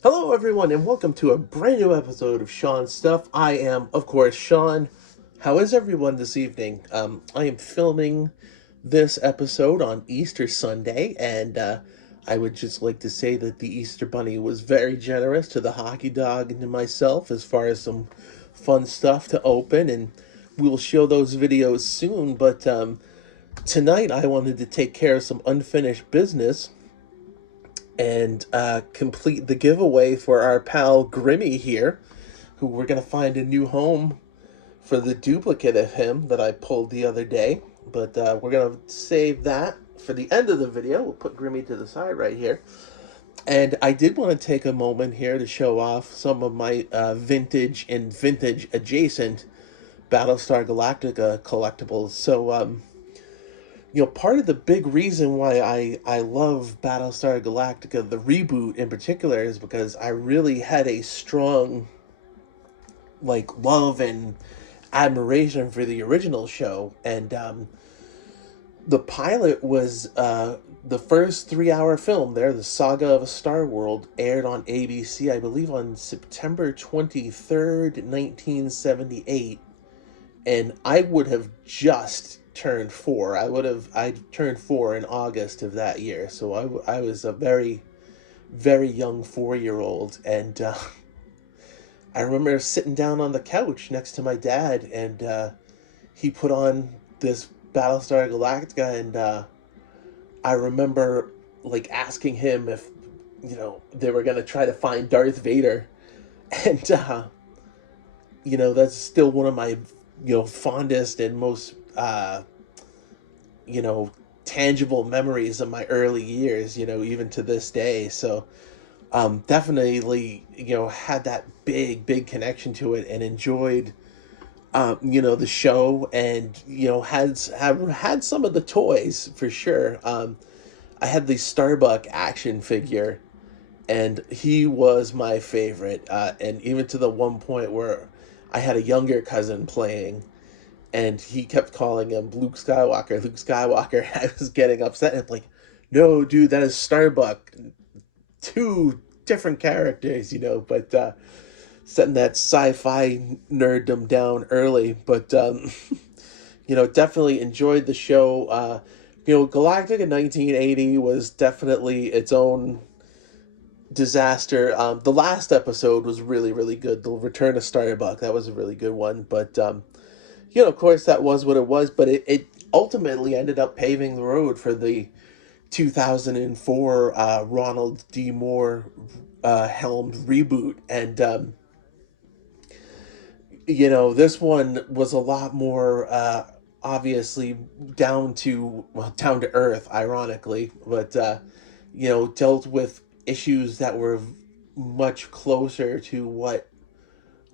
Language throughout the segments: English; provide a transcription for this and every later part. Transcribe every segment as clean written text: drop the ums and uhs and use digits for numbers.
Hello, everyone, and welcome to a brand new episode of Sean's Stuff. I am, of course, Sean. How is everyone this evening? I am filming this episode on Easter Sunday, and I would just like to say that the Easter Bunny was very generous to the hockey dog and to myself as far as some fun stuff to open, and we will show those videos soon. But tonight, I wanted to take care of some unfinished business and complete the giveaway for our pal Grimmy here, who we're going to find a new home for the duplicate of him that I pulled the other day. But we're going to save that for the end of the video. We'll put Grimmy to the side right here. And I did want to take a moment here to show off some of my vintage and vintage adjacent Battlestar Galactica collectibles. So, part of the big reason why I love Battlestar Galactica, the reboot in particular, is because I really had a strong, love and admiration for the original show. And the pilot was the first 3 hour film there, The Saga of a Star World, aired on ABC, I believe, on September 23rd, 1978. And I would have just turned 4. I turned 4 in August of that year. So I was a very, very young 4-year-old. And I remember sitting down on the couch next to my dad, and he put on this Battlestar Galactica, and I remember asking him if, they were going to try to find Darth Vader. And, that's still one of my, fondest and most, tangible memories of my early years, even to this day. So, definitely, had that big connection to it and enjoyed, the show, and, have had some of the toys for sure. I had the Starbuck action figure, and he was my favorite. And even to the one point where I had a younger cousin playing, and he kept calling him Luke Skywalker, Luke Skywalker. I was getting upset. I'm like, no, dude, that is Starbuck. Two different characters, but setting that sci-fi nerddom down early. But, definitely enjoyed the show. Galactica 1980 was definitely its own disaster. The last episode was really, really good. The Return of Starbuck, that was a really good one. But, of course, that was what it was. But it ultimately ended up paving the road for the 2004 Ronald D. Moore helmed reboot. And, this one was a lot more obviously down to earth, ironically, but dealt with issues that were much closer to what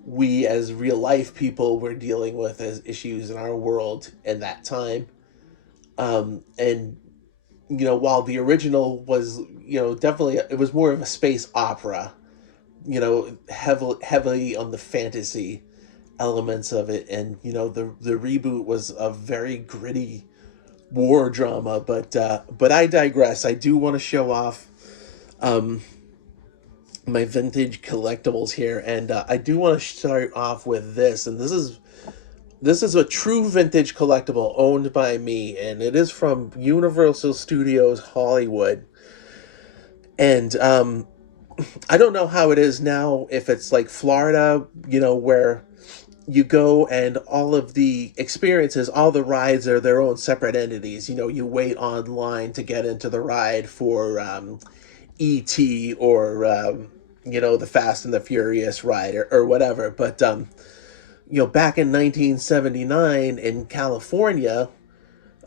we as real life people were dealing with as issues in our world in that time. And while the original was, definitely, it was more of a space opera, heavily on the fantasy elements of it, and the reboot was a very gritty war drama. But I digress. I do want to show off um my vintage collectibles here, and I do want to start off with this. And this is a true vintage collectible owned by me, and it is from Universal Studios Hollywood. And I don't know how it is now, if it's like Florida, where you go and all of the experiences, all the rides are their own separate entities. You wait online to get into the ride for E.T. or, the Fast and the Furious ride, or whatever. But, back in 1979 in California,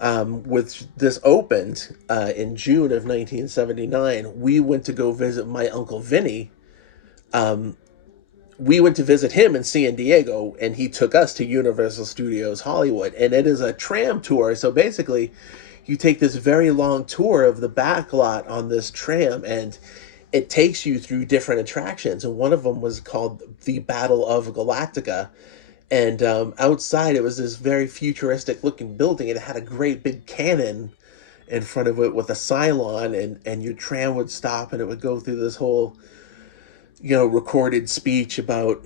which this opened in June of 1979, we went to go visit my Uncle Vinny. We went to visit him in San Diego, and he took us to Universal Studios Hollywood. And it is a tram tour. So basically, you take this very long tour of the back lot on this tram, and it takes you through different attractions. And one of them was called the Battle of Galactica. And outside, it was this very futuristic looking building, and it had a great big cannon in front of it with a Cylon, and your tram would stop, and it would go through recorded speech about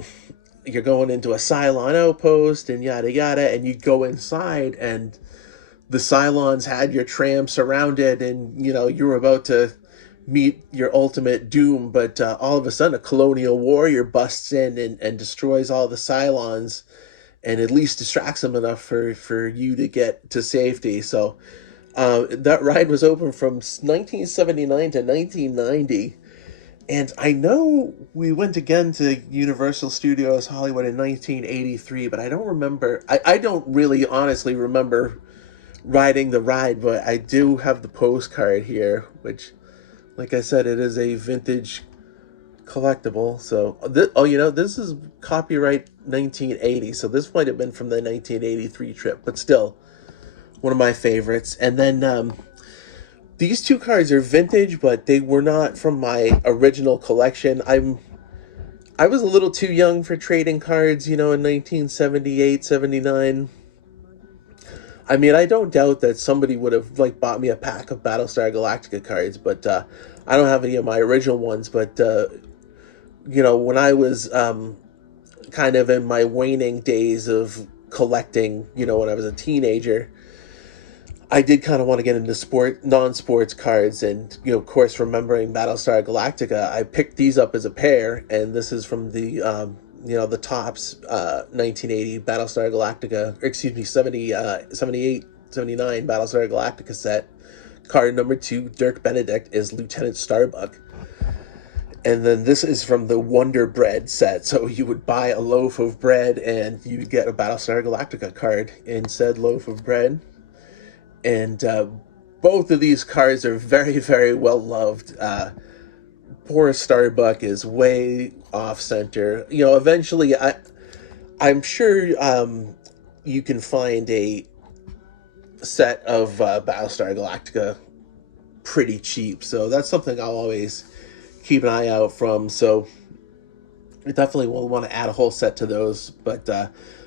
you're going into a Cylon outpost and yada yada, and you go inside and the Cylons had your tram surrounded, and you were about to meet your ultimate doom, but all of a sudden a colonial warrior busts in and destroys all the Cylons, and at least distracts them enough for you to get to safety. So that ride was open from 1979 to 1990. And I know we went again to Universal Studios Hollywood in 1983, but I don't remember. I don't really honestly remember riding the ride, but I do have the postcard here, which, like I said, it is a vintage collectible. So, this is copyright 1980, so this might have been from the 1983 trip, but still, one of my favorites. And then these two cards are vintage, but they were not from my original collection. I was a little too young for trading cards, in 1978, 79. I mean, I don't doubt that somebody would have bought me a pack of Battlestar Galactica cards, but I don't have any of my original ones. But when I was kind of in my waning days of collecting, when I was a teenager, I did kind of want to get into non-sports cards, and of course, remembering Battlestar Galactica, I picked these up as a pair, and this is from the the Topps 1980 Battlestar Galactica, or excuse me, 78, 79 Battlestar Galactica set. Card number 2, Dirk Benedict, is Lieutenant Starbuck. And then this is from the Wonder Bread set. So you would buy a loaf of bread and you get a Battlestar Galactica card in said loaf of bread. And both of these cards are very, very well loved. Poor Starbuck is way off center. Eventually, I'm sure you can find a set of Battlestar Galactica pretty cheap. So that's something I'll always keep an eye out from. So I definitely will want to add a whole set to those. But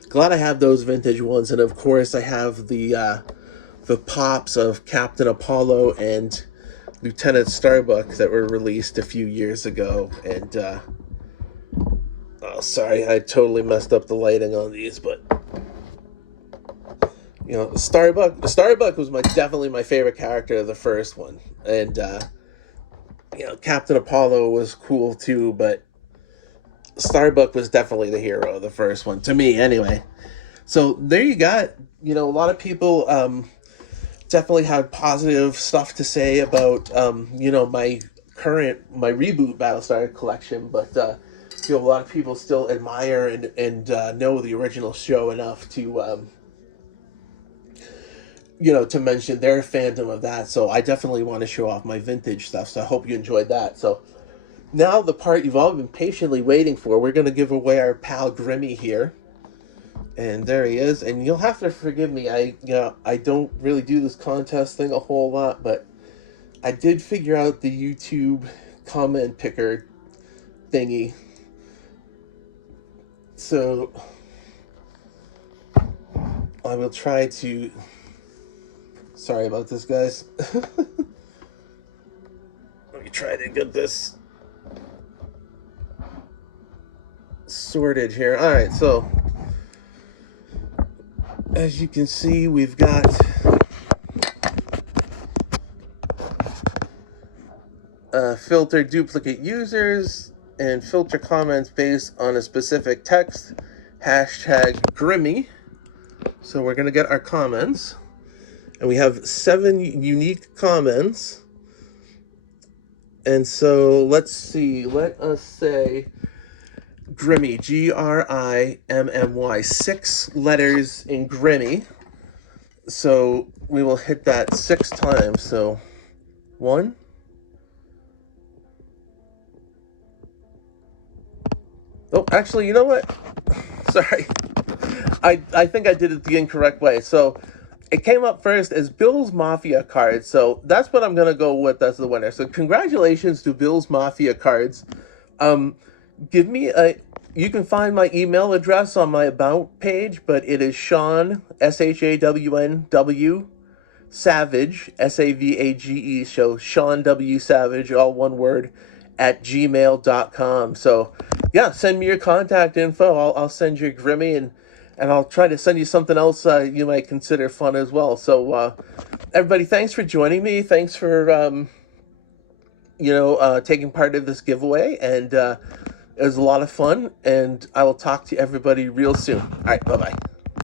glad I have those vintage ones. And of course, I have the pops of Captain Apollo and Lieutenant Starbuck that were released a few years ago. And oh, sorry, I totally messed up the lighting on these, but Starbuck was definitely my favorite character of the first one. And Captain Apollo was cool too, but Starbuck was definitely the hero of the first one, to me anyway. So there you got, a lot of people definitely had positive stuff to say about my reboot Battlestar collection, but a lot of people still admire and know the original show enough to to mention their fandom of that. So I definitely want to show off my vintage stuff, so I hope you enjoyed that. So now the part you've all been patiently waiting for, we're going to give away our pal Grimmy here. And there he is. And you'll have to forgive me. I don't really do this contest thing a whole lot, but I did figure out the YouTube comment picker thingy. So I will try to... Sorry about this, guys. Let me try to get this sorted here. Alright, so as you can see, we've got filter duplicate users and filter comments based on a specific text, hashtag Grimmy. So we're going to get our comments. And we have 7 unique comments. And so let's see. Let us say Grimmy, Grimmy, 6 letters in Grimmy. So we will hit that 6 times. So 1. Oh, actually, you know what? Sorry. I think I did it the incorrect way. So it came up first as Bill's Mafia cards, so that's what I'm going to go with as the winner. So congratulations to Bill's Mafia cards. You can find my email address on my About page, but it is Shawn, SHAWNW, Savage, SAVAGE, so Shawn W. Savage, all one word, at gmail.com. So, yeah, send me your contact info. I'll send you a Grimmy, and I'll try to send you something else you might consider fun as well. So, everybody, thanks for joining me. Thanks for, taking part in this giveaway. And it was a lot of fun. And I will talk to everybody real soon. All right, bye-bye.